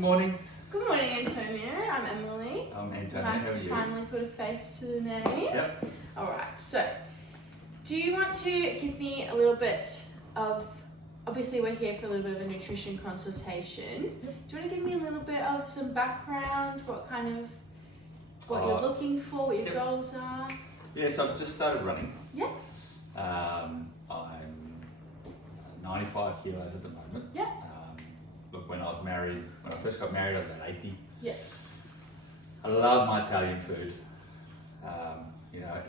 Good morning. Good morning, Antonio. I'm Emily. I'm Antonio. Nice How are to you? finally put a face to the name. Yep. Alright, so do you want to give me a little bit of, obviously we're here for a little bit of a nutrition consultation. Yep. Do you want to give me a little bit of some background, what you're looking for, what your Yep. goals are? Yes, I've just started running. Yeah. I'm 95 kilos at the moment. Yeah. Look, when I first got married, I was about 80. Yeah. I love my Italian food.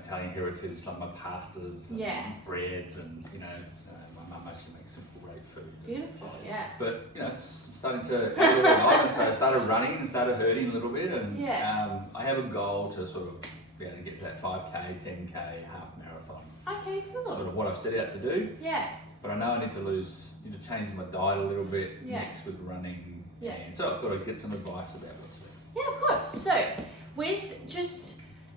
Italian heritage, like my pastas and Yeah. breads, and my mum actually makes some great food. Beautiful, yeah. But it's starting to hurt a little bit, so I started running and started hurting a little bit, and Yeah. I have a goal to sort of be able to get to that 5k, 10k, half marathon. Okay, cool. Sort of what I've set out to do, Yeah. but I know I need to change my diet a little bit, Yeah. mix with running, Yeah. and so I thought I'd get some advice about what to do. Yeah, of course. So, with just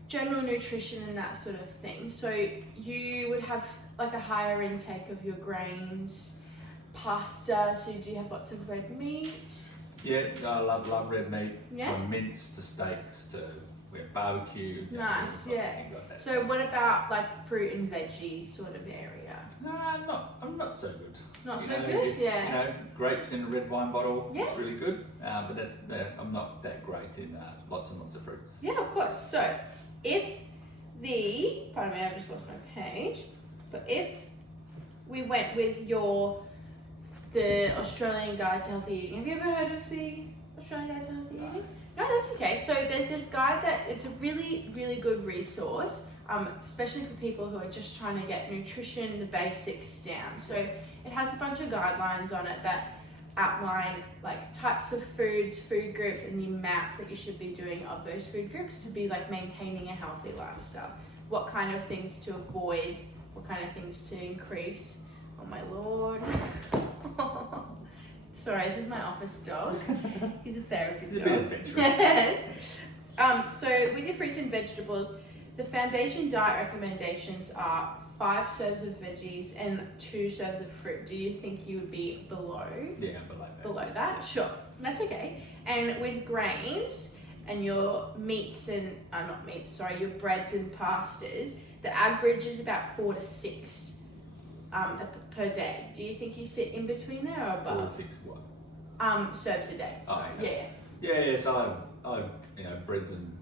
general nutrition and that sort of thing, so you would have like a higher intake of your grains, pasta, so do you have lots of red meat? Yeah, I love red meat, Yeah. from mince to steaks to barbecue. Nice, lots of yeah. things like that. So what about like fruit and veggie sort of area? No, I'm not so good. Not You so know, good, if, yeah. Grapes in a red wine bottle, Yeah. it's really good. But I'm not that great in lots and lots of fruits. Yeah, of course. So, pardon me, I've just lost my page, but if we went with the Australian Guide to Healthy Eating, have you ever heard of the Australian Guide to Healthy Eating? No, that's okay. So there's this guide it's a really, really good resource, especially for people who are just trying to get nutrition, the basics down. So it has a bunch of guidelines on it that outline like types of foods, food groups, and the amounts that you should be doing of those food groups to be like maintaining a healthy lifestyle. What kind of things to avoid, what kind of things to increase. Oh my lord. Sorry, this is my office dog. He's a therapy It's a dog. bit adventurous. Yes. So with your fruits and vegetables, the foundation diet recommendations are 5 serves of veggies and 2 serves of fruit. Do you think you would be below? Yeah, but like that. Below that? Sure, that's okay. And with grains and your meats and, your breads and pastas, the average is about 4 to 6 per day. Do you think you sit in between there or 4 above? to 6 what? Serves a day. Oh, Yeah. Yeah. So I breads and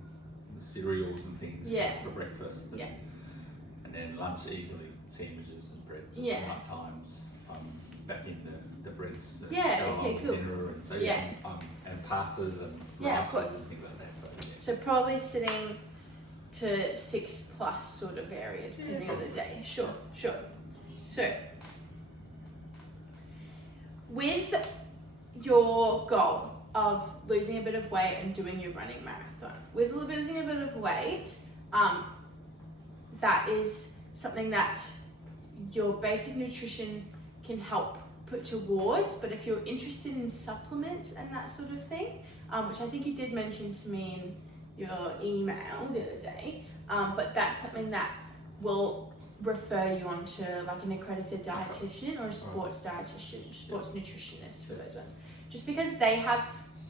cereals and things for breakfast. Yeah. And then lunch easily sandwiches and breads. Yeah. And night times I'm back in the breads. That Yeah, go along okay, with cool. Dinner and so Yeah. and pastas and Yeah, of rices course. and things like that. So So probably sitting to 6 plus sort of area depending on the day. Sure. So with your goal of losing a bit of weight and doing your running marathon, with losing a bit of weight, that is something that your basic nutrition can help put towards. But if you're interested in supplements and that sort of thing, which I think you did mention to me in your email the other day, but that's something that will refer you on to like an accredited dietitian or a sports dietitian, sports nutritionist for those ones, just because they have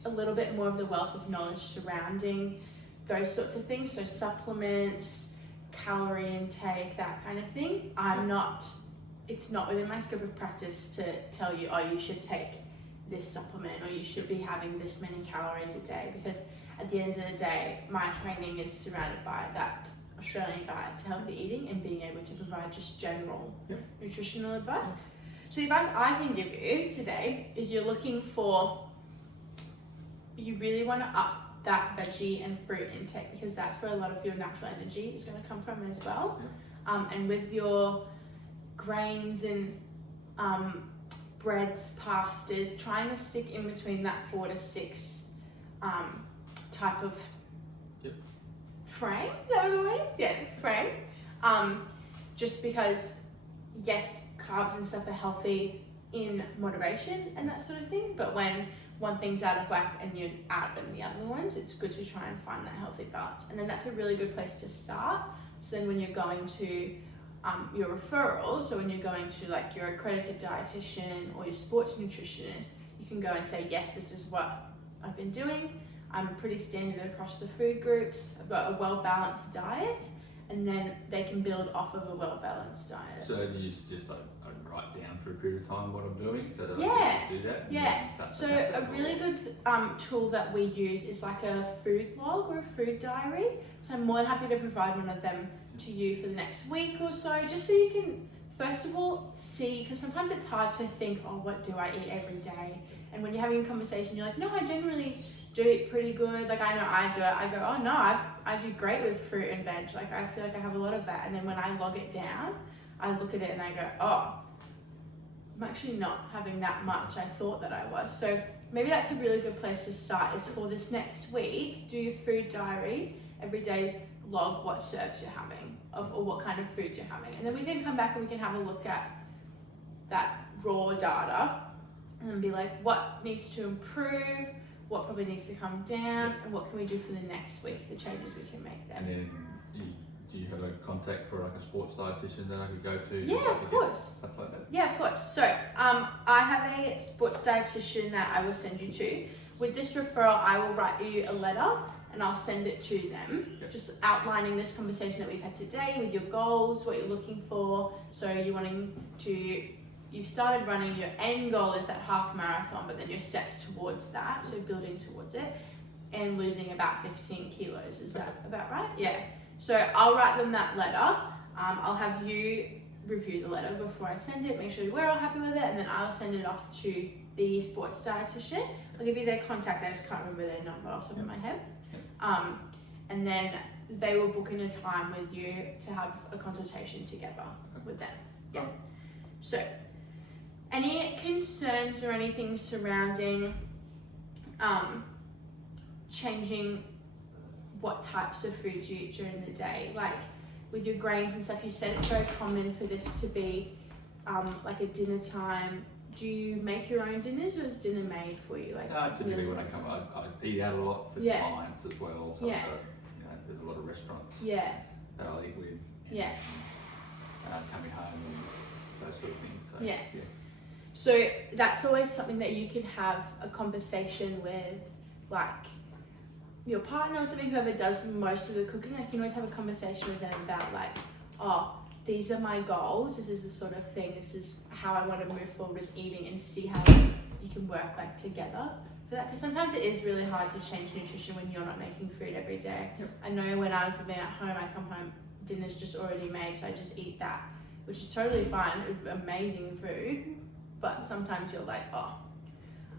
a little bit more of the wealth of knowledge surrounding those sorts of things. So supplements, calorie intake, that kind of thing. It's not within my scope of practice to tell you, oh, you should take this supplement or you should be having this many calories a day, because at the end of the day, my training is surrounded by that Australian Guide to Healthy Eating and being able to provide just general nutritional advice. So the advice I can give you today is you really want to up that veggie and fruit intake, because that's where a lot of your natural energy is going to come from as well. And with your grains and breads, pastas, trying to stick in between that 4 to 6 type of frame. Is that what it is? Yeah, frame. Just because, yes, carbs and stuff are healthy in moderation and that sort of thing, but when one thing's out of whack and you're out in the other ones, it's good to try and find that healthy balance. And then that's a really good place to start. So then when you're going to your referral, so when you're going to like your accredited dietitian or your sports nutritionist, you can go and say, yes, this is what I've been doing. I'm pretty standard across the food groups. I've got a well-balanced diet, and then they can build off of a well-balanced diet. So do you just like write down for a period of time what I'm doing so that I can do that? So a really good tool that we use is like a food log or a food diary. So I'm more than happy to provide one of them to you for the next week or so, just so you can first of all see, because sometimes it's hard to think, oh, what do I eat every day? And when you're having a conversation, you're like, no, I generally do eat pretty good. Like I know I do it. I go, oh no, I do great with fruit and veg. Like I feel like I have a lot of that. And then when I log it down, I look at it and I go, oh, I'm actually not having that much. I thought that I was. So maybe that's a really good place to start, is for this next week, do your food diary every day, log what serves you're having or what kind of food you're having. And then we can come back and we can have a look at that raw data and then be like, what needs to improve, what probably needs to come down, and what can we do for the next week, the changes we can make then. And then do you have a contact for like a sports dietitian that I could go to? Yeah, of course. Stuff like that? Yeah, of course. So I have a sports dietitian that I will send you to. With this referral, I will write you a letter and I'll send it to them, just outlining this conversation that we've had today with your goals, what you're looking for. So you've started running, your end goal is that half marathon, but then your steps towards that, so building towards it, and losing about 15 kilos. Is that about right? Yeah. So I'll write them that letter. I'll have you review the letter before I send it, make sure we're all happy with it, and then I'll send it off to the sports dietitian. I'll give you their contact, I just can't remember their number off the top of my head. And then they will book in a time with you to have a consultation together with them. Yeah. So, any concerns or anything surrounding changing what types of foods you eat during the day? Like with your grains and stuff, you said it's very common for this to be like a dinner time. Do you make your own dinners, or is dinner made for you? Like typically when I come, I eat out a lot for clients as well. So there's a lot of restaurants that I'll eat with. Coming home and those sort of things. So, So that's always something that you can have a conversation with, like your partner or something, whoever does most of the cooking. Like you can always have a conversation with them about like, oh, these are my goals, this is the sort of thing, this is how I want to move forward with eating, and see how you can work like together for that. Because sometimes it is really hard to change nutrition when you're not making food every day. I know when I was living at home, I come home, dinner's just already made, so I just eat that, which is totally fine, amazing food. But sometimes you're like, oh,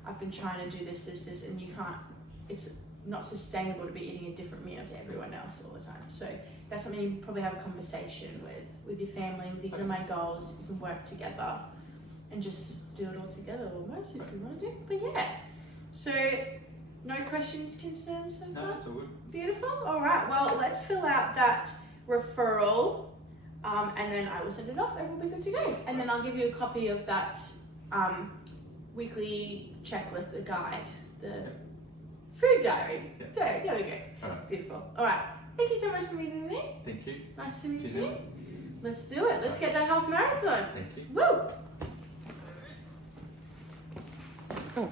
I've been trying to do this, and you can't, it's not sustainable to be eating a different meal to everyone else all the time. So that's something you probably have a conversation with your family. These are my goals. You can work together and just do it all together almost if you want to. But yeah, so no questions, concerns so far? No, it's all good. Beautiful. All right, well, let's fill out that referral and then I will send it off and we'll be good to go. And then I'll give you a copy of that weekly checklist, the guide, the food diary. So there we go. All right. Beautiful. All right. Thank you so much for meeting me. Thank you. Nice to meet Cheers, you. Emma. Let's do it. Let's get that half marathon. Thank you. Woo! Oh.